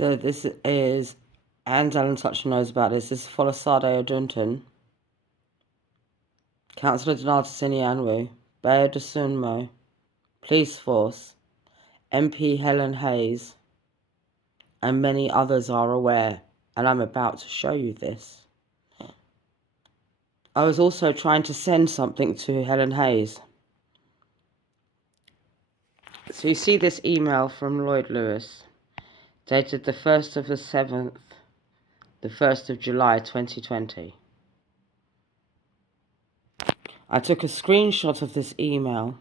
So this is, and Alan Toucher knows about this. This is Folasade Odunton, Councillor Donata Sinianwu, Bayo Dosunmo, Police Force, MP Helen Hayes, and many others are aware, and I'm about to show you this. I was also trying to send something to Helen Hayes. So you see this email from Lloyd Lewis, dated the 1st of the 7th, the 1st of July 2020. I took a screenshot of this email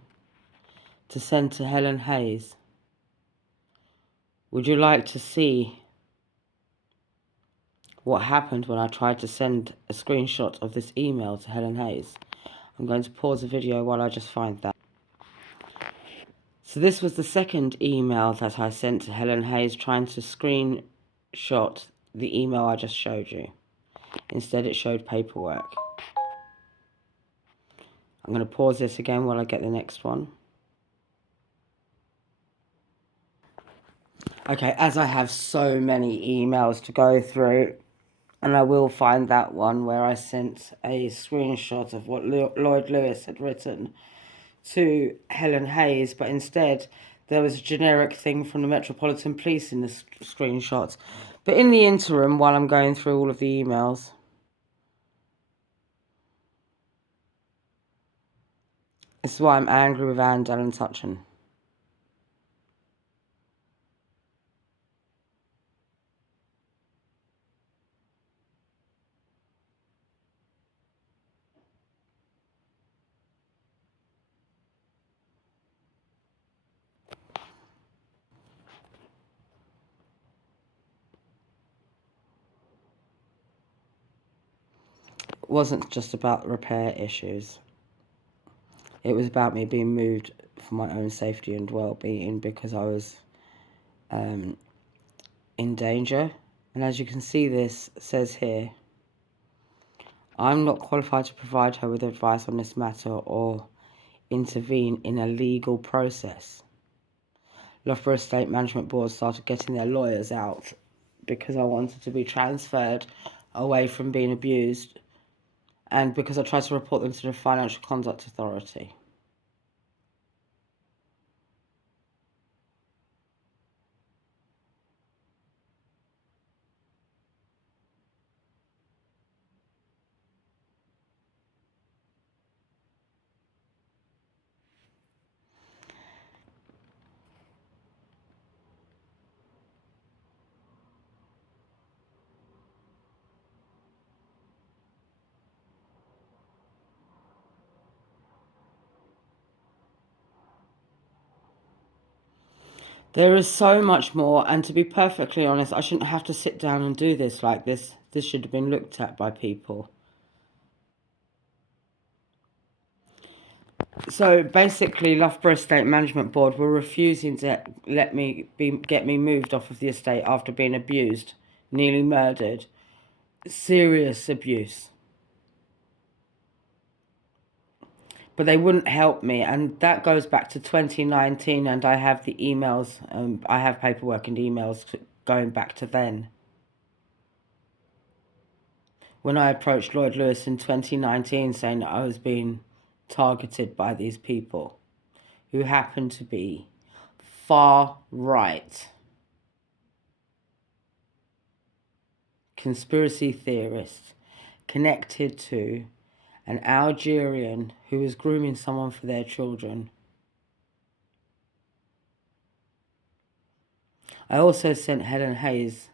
to send to Helen Hayes. Would you like to see what happened when I tried to send a screenshot of this email to Helen Hayes? I'm going to pause the video while I just find that. So this was the second email that I sent to Helen Hayes, trying to screenshot the email I just showed you. Instead it showed paperwork. I'm going to pause this again while I get the next one. Okay, as I have so many emails to go through, and I will find that one where I sent a screenshot of what Lloyd Lewis had written to Helen Hayes, but instead there was a generic thing from the Metropolitan Police in the screenshots. But in the interim, while I'm going through all of the emails, this is why I'm angry with Alan Toucher. It wasn't just about repair issues. It was about me being moved for my own safety and well-being because I was in danger. And as you can see, this says here, I'm not qualified to provide her with advice on this matter or intervene in a legal process. Loughborough Estate Management Board started getting their lawyers out because I wanted to be transferred away from being abused, and because I tried to report them to the Financial Conduct Authority. There is so much more, and to be perfectly honest, I shouldn't have to sit down and do this like this. This should have been looked at by people. So basically, Loughborough Estate Management Board were refusing to let me get me moved off of the estate after being abused, nearly murdered, serious abuse. But they wouldn't help me, and that goes back to 2019, and I have the emails, I have paperwork and emails going back to then. When I approached Lloyd Lewis in 2019 saying that I was being targeted by these people who happened to be far right conspiracy theorists connected to an Algerian who was grooming someone for their children. I also sent Helen Hayes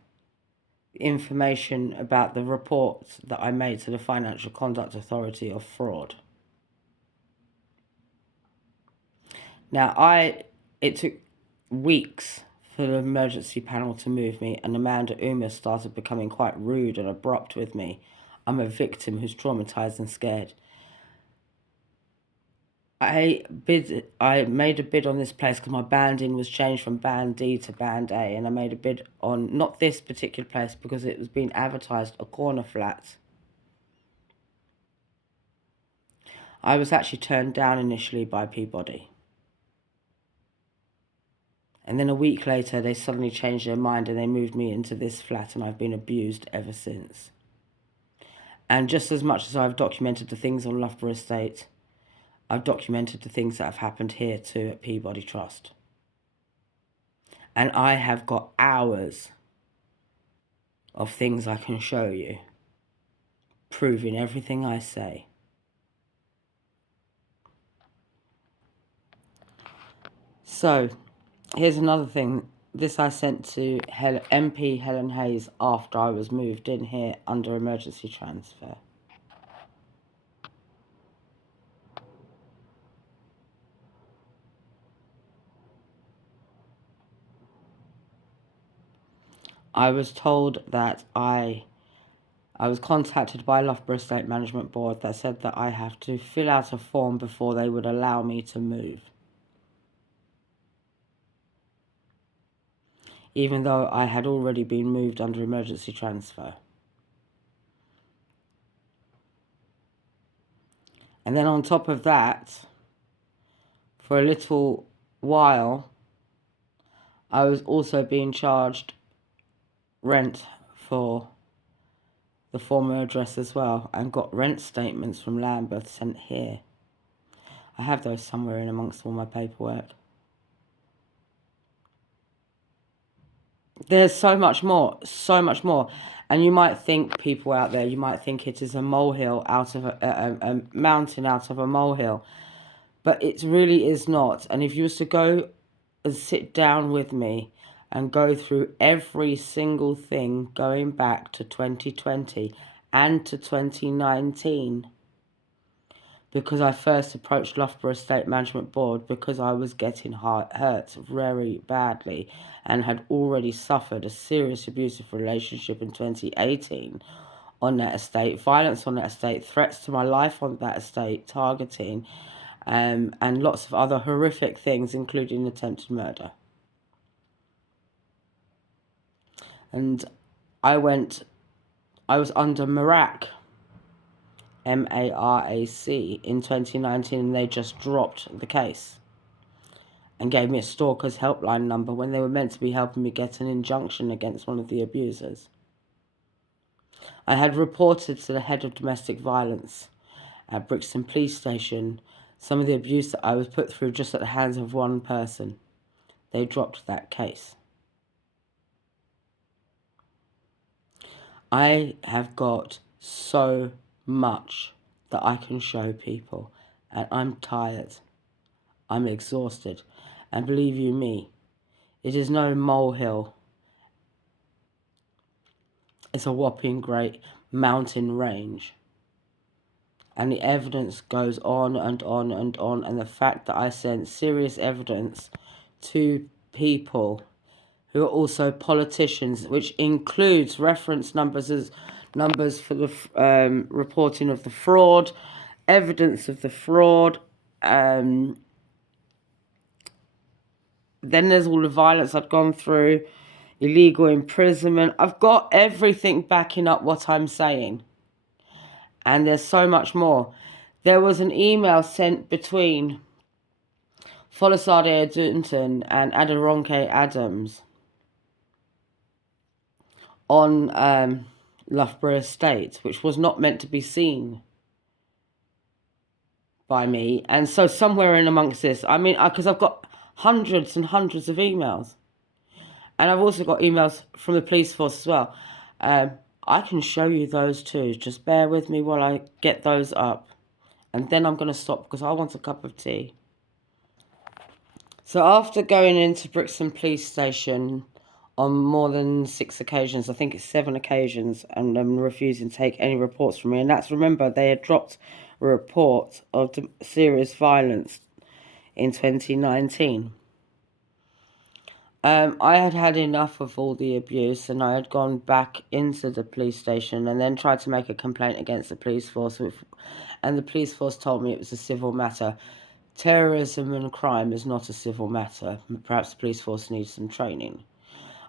information about the report that I made to the Financial Conduct Authority of fraud. Now, it took weeks for the emergency panel to move me, and Amanda Uma started becoming quite rude and abrupt with me. I'm a victim who's traumatized and scared. I made a bid on this place because my banding was changed from Band D to Band A, and I made a bid on not this particular place because it was being advertised a corner flat. I was actually turned down initially by Peabody. And then a week later, they suddenly changed their mind and they moved me into this flat, and I've been abused ever since. And just as much as I've documented the things on Loughborough Estate, I've documented the things that have happened here too at Peabody Trust. And I have got hours of things I can show you, proving everything I say. So, here's another thing. This I sent to MP Helen Hayes after I was moved in here under emergency transfer. I was told that I was contacted by Loughborough Estate Management Board that said that I have to fill out a form before they would allow me to move. Even though I had already been moved under emergency transfer. And then on top of that, for a little while, I was also being charged rent for the former address as well, and got rent statements from Lambeth sent here. I have those somewhere in amongst all my paperwork. There's so much more, so much more. And you might think, people out there, you might think it is a molehill out of a mountain out of a molehill. But it really is not. And if you was to go and sit down with me and go through every single thing going back to 2020 and to 2019, because I first approached Loughborough Estate Management Board because I was getting hurt very badly and had already suffered a serious abusive relationship in 2018 on that estate, violence on that estate, threats to my life on that estate, targeting, and lots of other horrific things, including attempted murder. And I was under MARAC, MARAC, in 2019, and they just dropped the case and gave me a stalker's helpline number when they were meant to be helping me get an injunction against one of the abusers. I had reported to the head of domestic violence at Brixton Police Station some of the abuse that I was put through just at the hands of one person. They dropped that case. I have got so much that I can show people, and I'm tired. I'm exhausted. And believe you me, it is no molehill. It's a whopping great mountain range. And the evidence goes on and on and on. And the fact that I sent serious evidence to people who are also politicians, which includes reference numbers as numbers for the reporting of the fraud, evidence of the fraud. Then there's all the violence I'd gone through, illegal imprisonment. I've got everything backing up what I'm saying. And there's so much more. There was an email sent between Folasade Dunton and Aderonke Adams on Loughborough Estate, which was not meant to be seen by me. And so somewhere in amongst this, I mean, because I've got hundreds and hundreds of emails. And I've also got emails from the police force as well. I can show you those too. Just bear with me while I get those up. And then I'm going to stop because I want a cup of tea. So after going into Brixton Police Station on more than 6 occasions, I think it's 7 occasions, and them refusing to take any reports from me. And that's, remember, they had dropped a report of serious violence in 2019. I had had enough of all the abuse, and I had gone back into the police station and then tried to make a complaint against the police force. And the police force told me it was a civil matter. Terrorism and crime is not a civil matter. Perhaps the police force needs some training.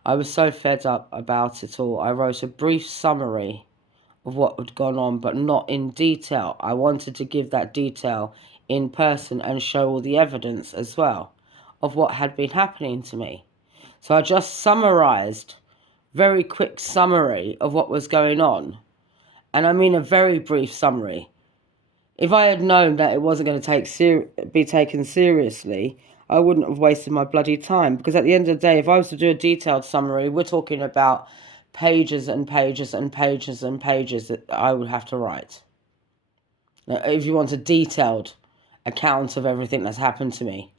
I was so fed up about it all. I wrote a brief summary of what had gone on, but not in detail. I wanted to give that detail in person and show all the evidence as well of what had been happening to me. So I just summarised, very quick summary of what was going on. And I mean a very brief summary. If I had known that it wasn't going to be taken seriously, I wouldn't have wasted my bloody time. Because at the end of the day, if I was to do a detailed summary, we're talking about pages and pages and pages and pages that I would have to write. Now, if you want a detailed account of everything that's happened to me.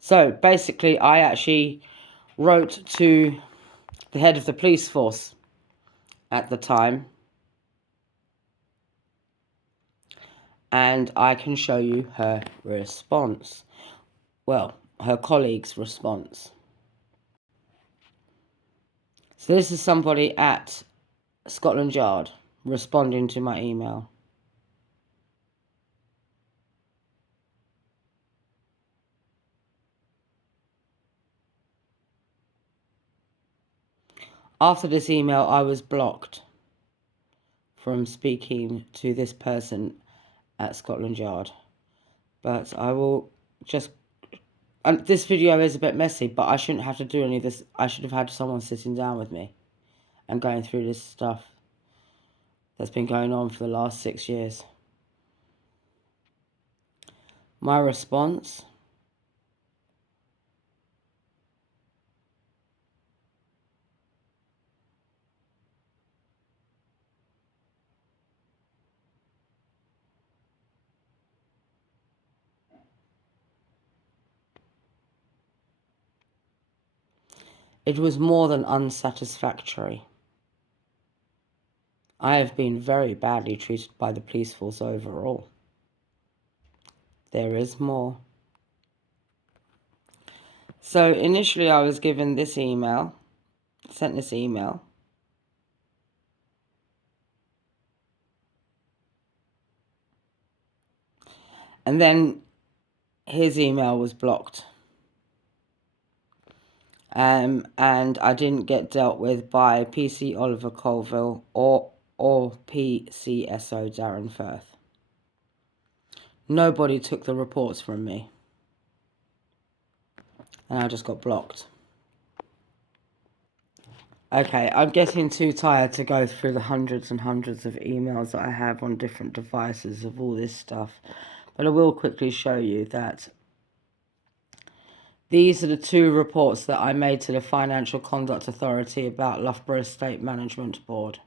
So basically, I actually wrote to the head of the police force at the time. And I can show you her response. Well, her colleague's response. So this is somebody at Scotland Yard responding to my email. After this email, I was blocked from speaking to this person at Scotland Yard. But I will just... And this video is a bit messy, but I shouldn't have to do any of this. I should have had someone sitting down with me and going through this stuff that's been going on for the last 6 years. My response: it was more than unsatisfactory. I have been very badly treated by the police force overall. There is more. So initially I was given this email, sent this email. And then his email was blocked. And I didn't get dealt with by PC Oliver Colville or PCSO Darren Firth. Nobody took the reports from me. And I just got blocked. Okay, I'm getting too tired to go through the hundreds and hundreds of emails that I have on different devices of all this stuff. But I will quickly show you that these are the 2 reports that I made to the Financial Conduct Authority about Loughborough Estate Management Board.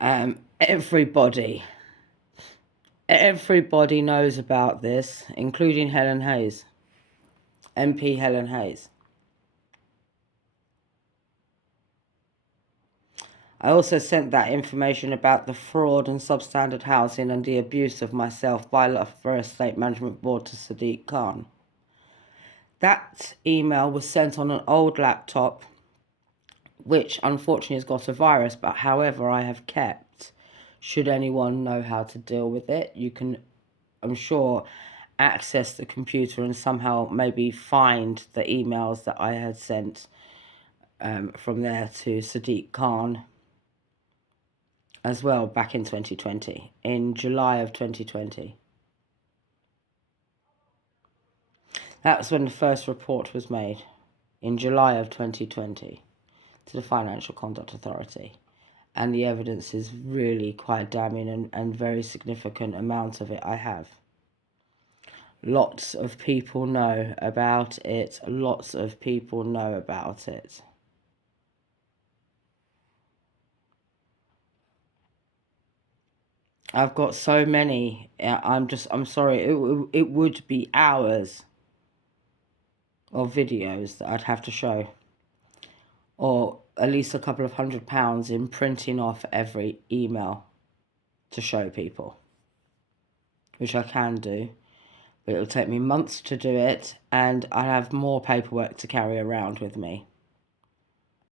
Everybody knows about this, including Helen Hayes, MP Helen Hayes. I also sent that information about the fraud and substandard housing and the abuse of myself by Loughborough Estate Management Board to Sadiq Khan. That email was sent on an old laptop, which unfortunately has got a virus, but however I have kept. Should anyone know how to deal with it, you can, I'm sure, access the computer and somehow maybe find the emails that I had sent from there to Sadiq Khan as well back in 2020, in July of 2020. That's when the first report was made, in July of 2020, to the Financial Conduct Authority. And the evidence is really quite damning and very significant amount of it I have. Lots of people know about it. Lots of people know about it. I've got so many. I'm sorry. It would be hours of videos that I'd have to show. Or at least a couple of £100 in printing off every email to show people. Which I can do. But it'll take me months to do it, and I have more paperwork to carry around with me.